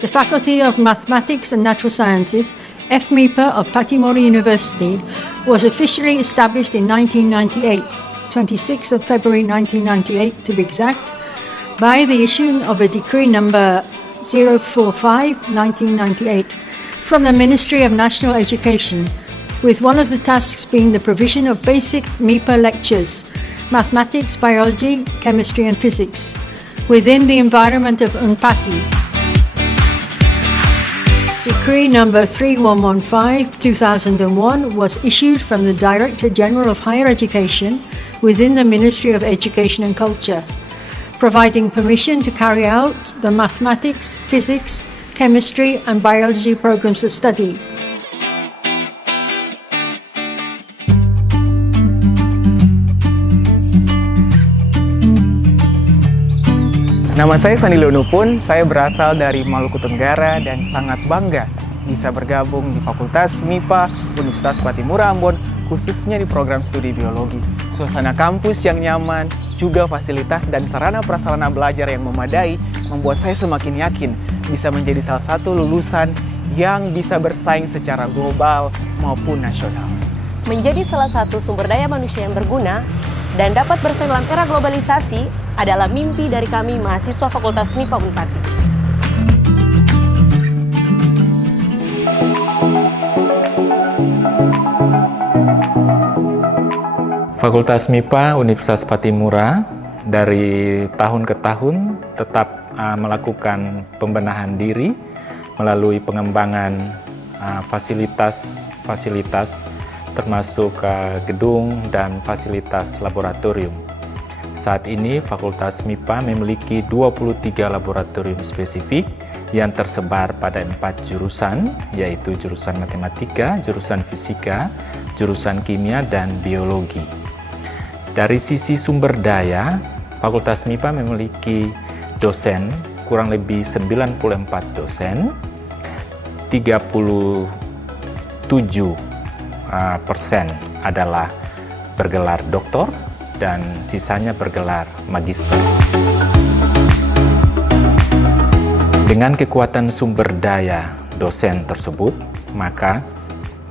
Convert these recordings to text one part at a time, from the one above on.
The Faculty of Mathematics and Natural Sciences, FMIPA of Pattimura University, was officially established in 1998, 26th of February 1998 to be exact, by the issuing of a decree number 045/1998 from the Ministry of National Education, with one of the tasks being the provision of basic MIPA lectures, mathematics, biology, chemistry and physics, within the environment of Unpati. Decree number 3115/2001 was issued from the Director General of Higher Education within the Ministry of Education and Culture, providing permission to carry out the mathematics, physics, chemistry and biology programs of study. Nama saya Sandi Leonupun, saya berasal dari Maluku Tenggara dan sangat bangga bisa bergabung di Fakultas MIPA Universitas Pattimura Ambon, khususnya di program studi biologi. Suasana kampus yang nyaman, juga fasilitas dan sarana prasarana belajar yang memadai membuat saya semakin yakin bisa menjadi salah satu lulusan yang bisa bersaing secara global maupun nasional. Menjadi salah satu sumber daya manusia yang berguna dan dapat bersaing dalam era globalisasi adalah mimpi dari kami mahasiswa Fakultas MIPA Unpati. Fakultas MIPA Universitas Pattimura dari tahun ke tahun tetap melakukan pembenahan diri melalui pengembangan fasilitas termasuk gedung dan fasilitas laboratorium. Saat ini Fakultas MIPA memiliki 23 laboratorium spesifik yang tersebar pada 4 jurusan, yaitu jurusan matematika, jurusan fisika, jurusan kimia, dan biologi. Dari sisi sumber daya, Fakultas MIPA memiliki dosen kurang lebih 94 dosen, 37% adalah bergelar doktor dan sisanya bergelar magister. Dengan kekuatan sumber daya dosen tersebut, maka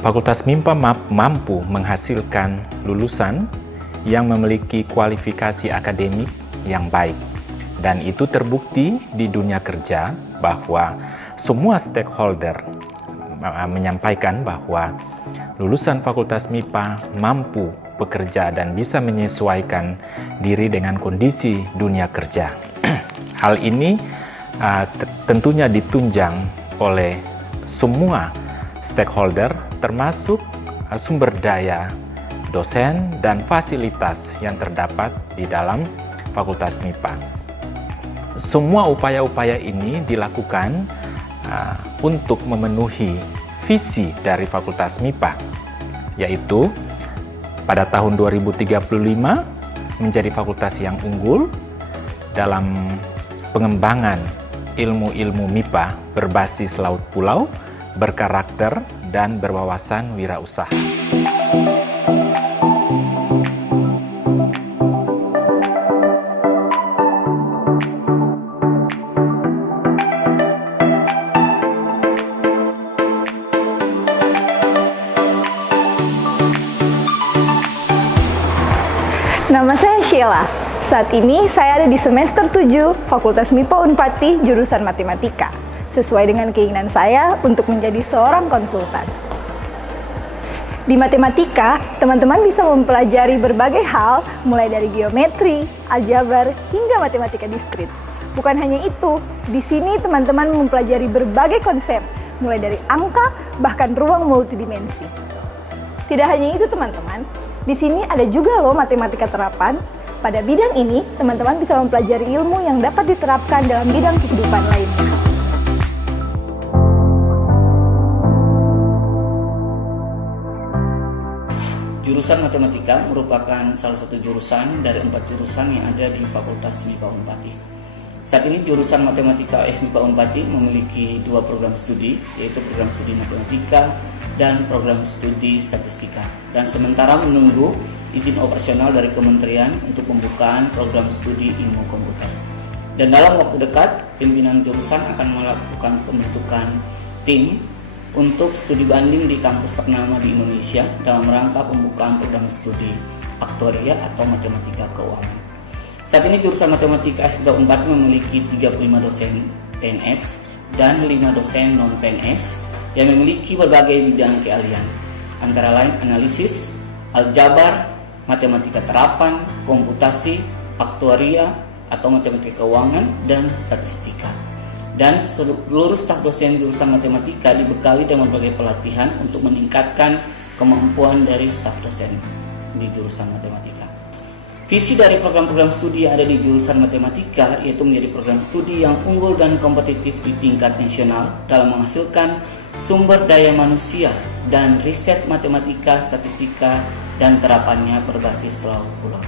Fakultas MIPA mampu menghasilkan lulusan yang memiliki kualifikasi akademik yang baik. Dan itu terbukti di dunia kerja bahwa semua stakeholder menyampaikan bahwa lulusan Fakultas MIPA mampu bekerja dan bisa menyesuaikan diri dengan kondisi dunia kerja. Hal ini tentunya ditunjang oleh semua stakeholder, termasuk sumber daya dosen dan fasilitas yang terdapat di dalam Fakultas MIPA. Semua upaya-upaya ini dilakukan untuk memenuhi visi dari Fakultas MIPA, yaitu pada tahun 2035 menjadi fakultas yang unggul dalam pengembangan ilmu-ilmu MIPA berbasis laut pulau, berkarakter, dan berwawasan wirausaha. Nama saya Sheila. Saat ini saya ada di semester 7 Fakultas MIPA Unpati jurusan Matematika, sesuai dengan keinginan saya untuk menjadi seorang konsultan. Di matematika, teman-teman bisa mempelajari berbagai hal, mulai dari geometri, aljabar, hingga matematika diskrit. Bukan hanya itu, di sini teman-teman mempelajari berbagai konsep, mulai dari angka, bahkan ruang multidimensi. Tidak hanya itu teman-teman, di sini ada juga loh matematika terapan. Pada bidang ini, teman-teman bisa mempelajari ilmu yang dapat diterapkan dalam bidang kehidupan lainnya. Jurusan Matematika merupakan salah satu jurusan dari 4 jurusan yang ada di Fakultas MIPA Unpati. Saat ini jurusan Matematika FMIPA Unpati memiliki 2 program studi, yaitu program studi Matematika dan program studi Statistika. Dan sementara menunggu izin operasional dari Kementerian untuk pembukaan program studi Ilmu Komputer. Dan dalam waktu dekat, pimpinan jurusan akan melakukan pembentukan tim untuk studi banding di kampus ternama di Indonesia dalam rangka pembukaan program studi aktuaria atau matematika keuangan. Saat ini jurusan matematika FMIPA Unpati memiliki 35 dosen PNS dan 5 dosen non-PNS yang memiliki berbagai bidang keahlian, antara lain analisis, aljabar, matematika terapan, komputasi, aktuaria atau matematika keuangan, dan statistika. Dan seluruh staf dosen jurusan matematika dibekali dengan berbagai pelatihan untuk meningkatkan kemampuan dari staf dosen di jurusan matematika. Visi dari program-program studi yang ada di jurusan matematika yaitu menjadi program studi yang unggul dan kompetitif di tingkat nasional dalam menghasilkan sumber daya manusia dan riset matematika, statistika, dan terapannya berbasis laut pulau.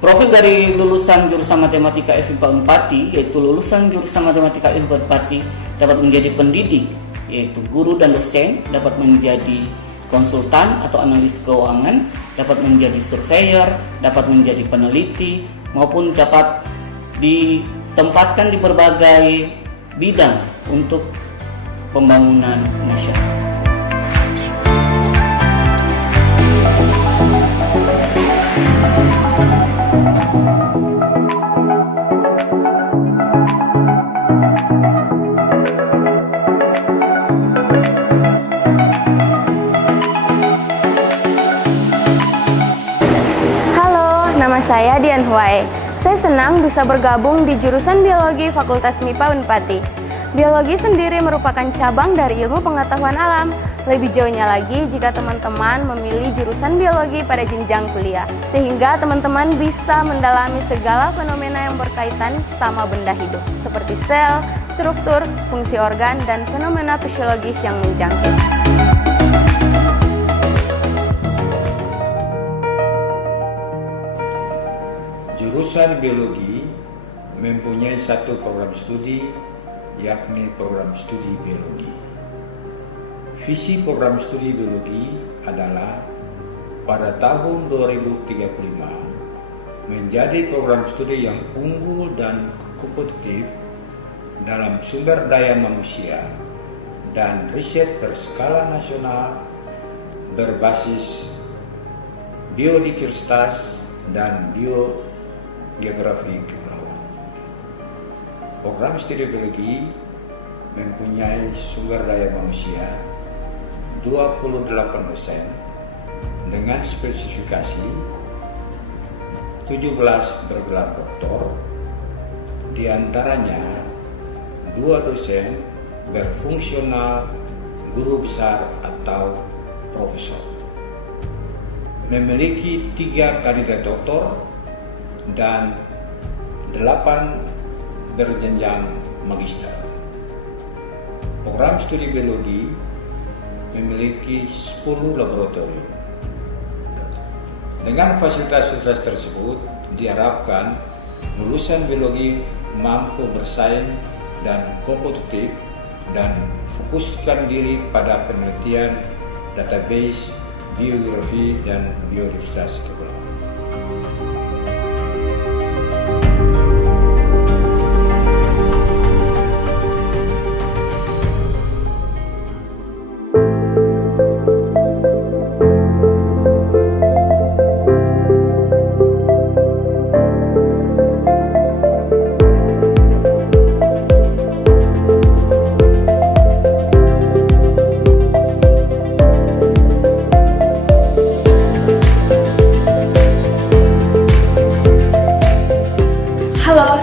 Profil dari lulusan jurusan matematika FMIPA Unpati yaitu lulusan jurusan matematika FMIPA Unpati dapat menjadi pendidik, yaitu guru dan dosen, dapat menjadi konsultan atau analis keuangan, dapat menjadi surveyor, dapat menjadi peneliti, maupun dapat ditempatkan di berbagai bidang untuk pembangunan nasional. Saya Dian Huai. Saya senang bisa bergabung di jurusan Biologi Fakultas MIPA Unpati. Biologi sendiri merupakan cabang dari ilmu pengetahuan alam. Lebih jauhnya lagi jika teman-teman memilih jurusan biologi pada jenjang kuliah, sehingga teman-teman bisa mendalami segala fenomena yang berkaitan sama benda hidup, seperti sel, struktur, fungsi organ, dan fenomena fisiologis yang menjangkit. Jurusan biologi mempunyai satu program studi, yakni program studi biologi. Visi program studi biologi adalah pada tahun 2035 menjadi program studi yang unggul dan kompetitif dalam sumber daya manusia dan riset berskala nasional berbasis biodiversitas dan geografi kepulauan. Program studi biologi mempunyai sumber daya manusia 28 dosen dengan spesifikasi 17 bergelar doktor, diantaranya 2 dosen berfungsional guru besar atau profesor, memiliki 3 kandidat doktor dan 8 berjenjang magister. Program studi biologi memiliki 10 laboratorium. Dengan fasilitas tersebut diharapkan lulusan biologi mampu bersaing dan kompetitif dan fokuskan diri pada penelitian database biografi dan biodiversitas kepulauan.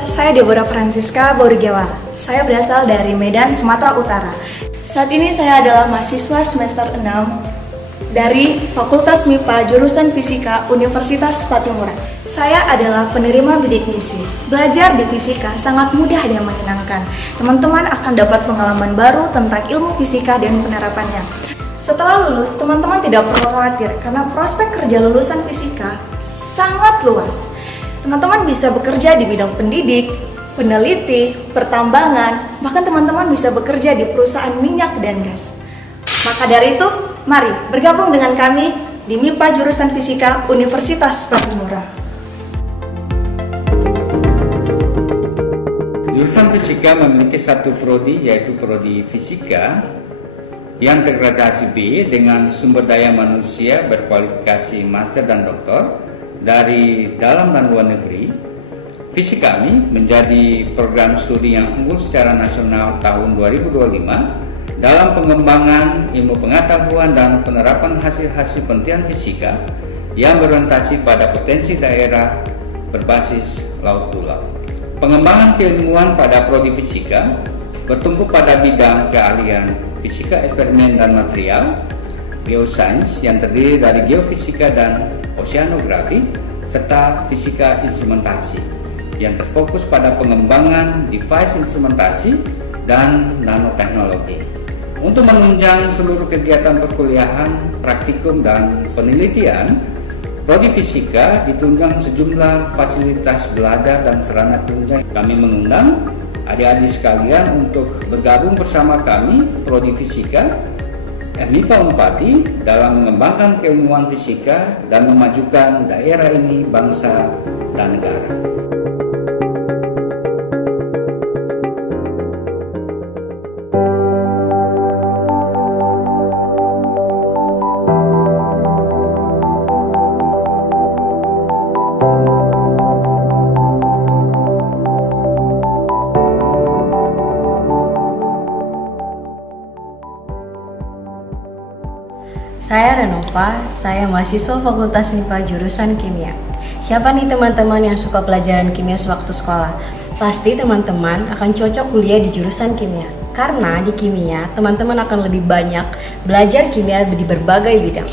Saya Deborah Francisca Borjawa. Saya berasal dari Medan, Sumatera Utara. Saat ini saya adalah mahasiswa semester 6 dari Fakultas MIPA jurusan Fisika Universitas Patimura. Saya adalah penerima bidik misi. Belajar di fisika sangat mudah dan menyenangkan. Teman-teman akan dapat pengalaman baru tentang ilmu fisika dan penerapannya. Setelah lulus, teman-teman tidak perlu khawatir karena prospek kerja lulusan fisika sangat luas. Teman-teman bisa bekerja di bidang pendidik, peneliti, pertambangan, bahkan teman-teman bisa bekerja di perusahaan minyak dan gas. Maka dari itu, mari bergabung dengan kami di MIPA jurusan Fisika Universitas Patimura. Jurusan Fisika memiliki satu prodi, yaitu prodi Fisika yang tergradasi B dengan sumber daya manusia berkualifikasi master dan doktor dari dalam dan luar negeri. Visi kami menjadi program studi yang unggul secara nasional tahun 2025 dalam pengembangan ilmu pengetahuan dan penerapan hasil-hasil penelitian fisika yang berorientasi pada potensi daerah berbasis laut pulau. Pengembangan keilmuan pada prodi fisika bertumpu pada bidang keahlian fisika eksperimen dan material, geosains yang terdiri dari geofisika dan oceanografi, serta fisika instrumentasi yang terfokus pada pengembangan device instrumentasi dan nanoteknologi. Untuk menunjang seluruh kegiatan perkuliahan, praktikum, dan penelitian, prodi fisika ditunjang sejumlah fasilitas belajar dan sarana penunjang. Kami mengundang adik-adik sekalian untuk bergabung bersama kami, prodi fisika FMIPA Unpati, dalam mengembangkan keilmuan fisika dan memajukan daerah ini, bangsa, dan negara. Saya Renova, saya mahasiswa Fakultas MIPA jurusan Kimia. Siapa nih teman-teman yang suka pelajaran kimia sewaktu sekolah? Pasti teman-teman akan cocok kuliah di jurusan kimia. Karena di kimia, teman-teman akan lebih banyak belajar kimia di berbagai bidang.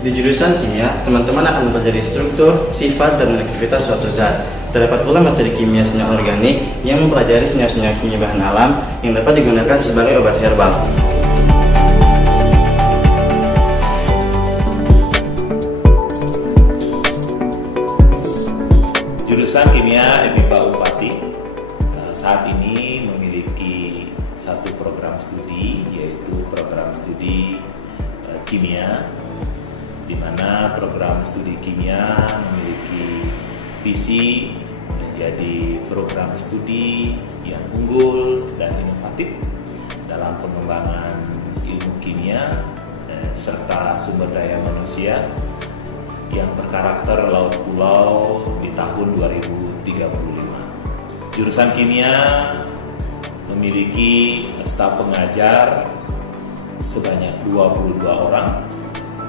Di jurusan kimia, teman-teman akan mempelajari struktur, sifat, dan aktivitas suatu zat. Terdapat pula materi kimia senyawa organik yang mempelajari senyawa-senyawa kimia bahan alam yang dapat digunakan sebagai obat herbal. Jurusan Kimia FMIPA Unpati saat ini memiliki satu program studi, yaitu program studi kimia, di mana program studi kimia memiliki visi menjadi program studi yang unggul dan inovatif dalam pengembangan ilmu kimia serta sumber daya manusia yang berkarakter laut pulau di tahun 2035. Jurusan kimia memiliki staf pengajar sebanyak 22 orang,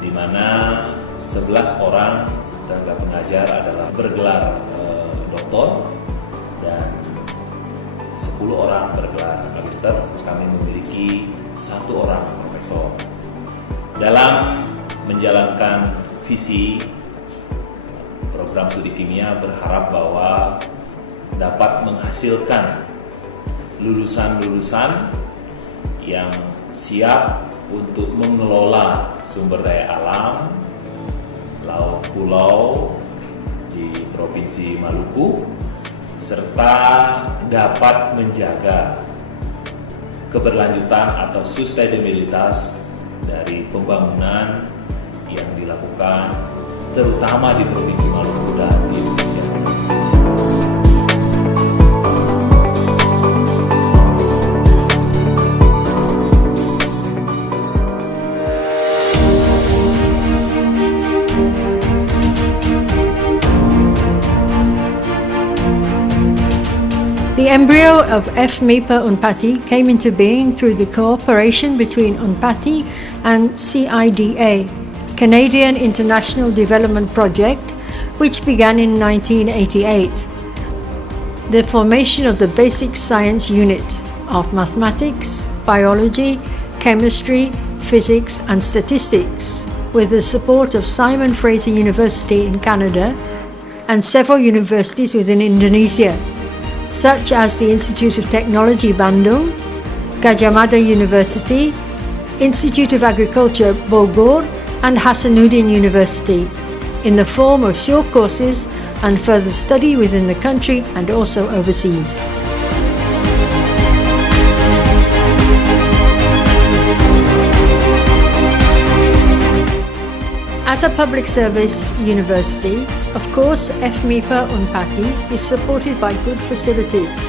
di mana 11 orang tenaga pengajar adalah bergelar doktor dan 10 orang bergelar magister. Kami memiliki 1 orang profesor. Dalam menjalankan visi program studi kimia, berharap bahwa dapat menghasilkan lulusan-lulusan yang siap untuk mengelola sumber daya alam laut pulau di Provinsi Maluku, serta dapat menjaga keberlanjutan atau sustainabilitas dari pembangunan yang dilakukan terutama di Provinsi Maluku dan di Indonesia. The embryo of FMIPA Unpati came into being through the cooperation between Unpati and CIDA, Canadian International Development Project, which began in 1988. The formation of the Basic Science Unit of Mathematics, Biology, Chemistry, Physics and Statistics, with the support of Simon Fraser University in Canada and several universities within Indonesia, such as the Institute of Technology Bandung, Gadjah Mada University, Institute of Agriculture Bogor, and Hasanuddin University, in the form of short courses and further study within the country and also overseas. As a public service university, of course, FMIPA Unpati is supported by good facilities.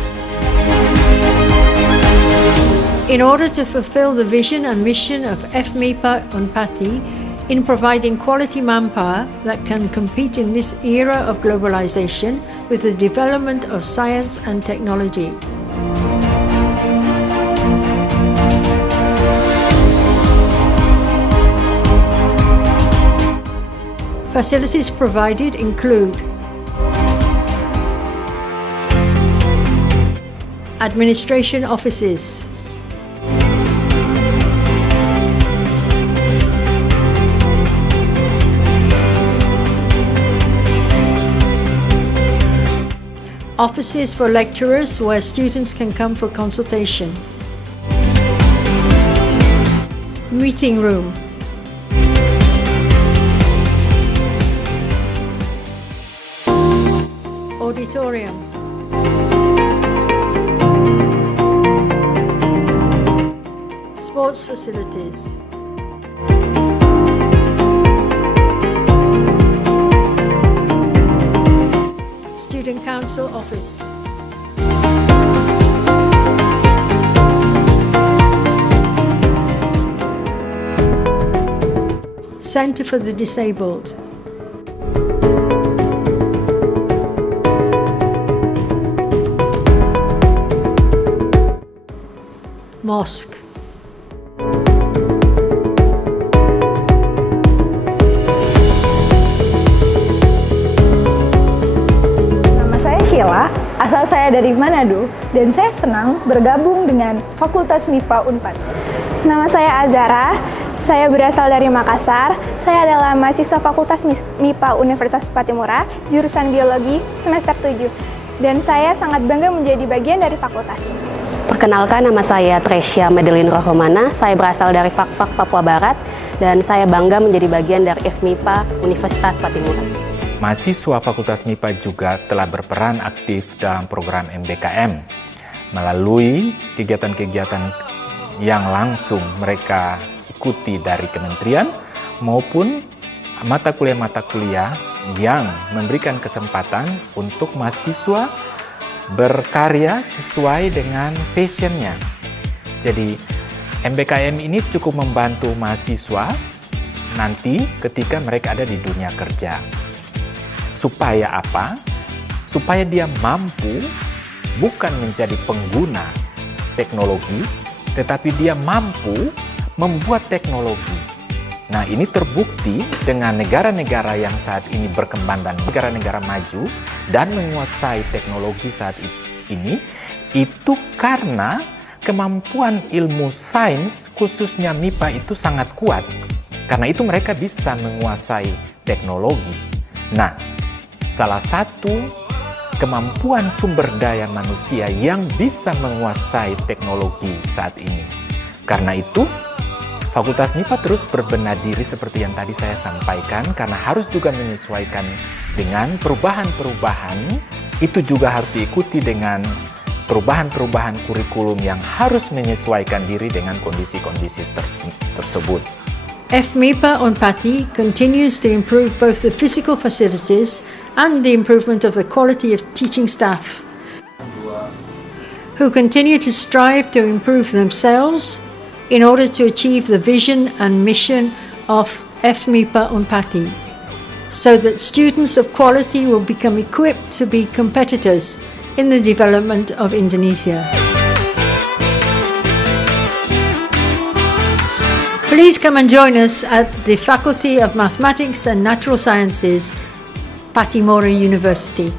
In order to fulfill the vision and mission of FMIPA Unpati in providing quality manpower that can compete in this era of globalization with the development of science and technology. Facilities provided include administration offices, offices for lecturers where students can come for consultation, meeting room, auditorium, sports facilities, Student Council Office, Center for the Disabled, Mosque, asal saya dari Manado, dan saya senang bergabung dengan Fakultas MIPA Unpati. Nama saya Azara, saya berasal dari Makassar. Saya adalah mahasiswa Fakultas MIPA Universitas Patimura, jurusan Biologi semester 7. Dan saya sangat bangga menjadi bagian dari fakultas ini. Perkenalkan, nama saya Tresya Madeline Rohmana, saya berasal dari Fakfak Papua Barat, dan saya bangga menjadi bagian dari FMIPA Universitas Patimura. Mahasiswa Fakultas MIPA juga telah berperan aktif dalam program MBKM melalui kegiatan-kegiatan yang langsung mereka ikuti dari kementerian maupun mata kuliah yang memberikan kesempatan untuk mahasiswa berkarya sesuai dengan passionnya. Jadi MBKM ini cukup membantu mahasiswa nanti ketika mereka ada di dunia kerja. Supaya apa? Supaya dia mampu bukan menjadi pengguna teknologi, tetapi dia mampu membuat teknologi. Nah, ini terbukti dengan negara-negara yang saat ini berkembang dan negara-negara maju dan menguasai teknologi saat ini, itu karena kemampuan ilmu sains, khususnya MIPA itu sangat kuat. Karena itu mereka bisa menguasai teknologi. Nah, salah satu kemampuan sumber daya manusia yang bisa menguasai teknologi saat ini. Karena itu, Fakultas MIPA terus berbenah diri seperti yang tadi saya sampaikan, karena harus juga menyesuaikan dengan perubahan-perubahan. Itu juga harus diikuti dengan perubahan-perubahan kurikulum yang harus menyesuaikan diri dengan kondisi-kondisi tersebut. FMIPA Unpati continues to improve both the physical facilities and the improvement of the quality of teaching staff, who continue to strive to improve themselves in order to achieve the vision and mission of FMIPA Unpati, so that students of quality will become equipped to be competitors in the development of Indonesia. Please come and join us at the Faculty of Mathematics and Natural Sciences, Patimura University.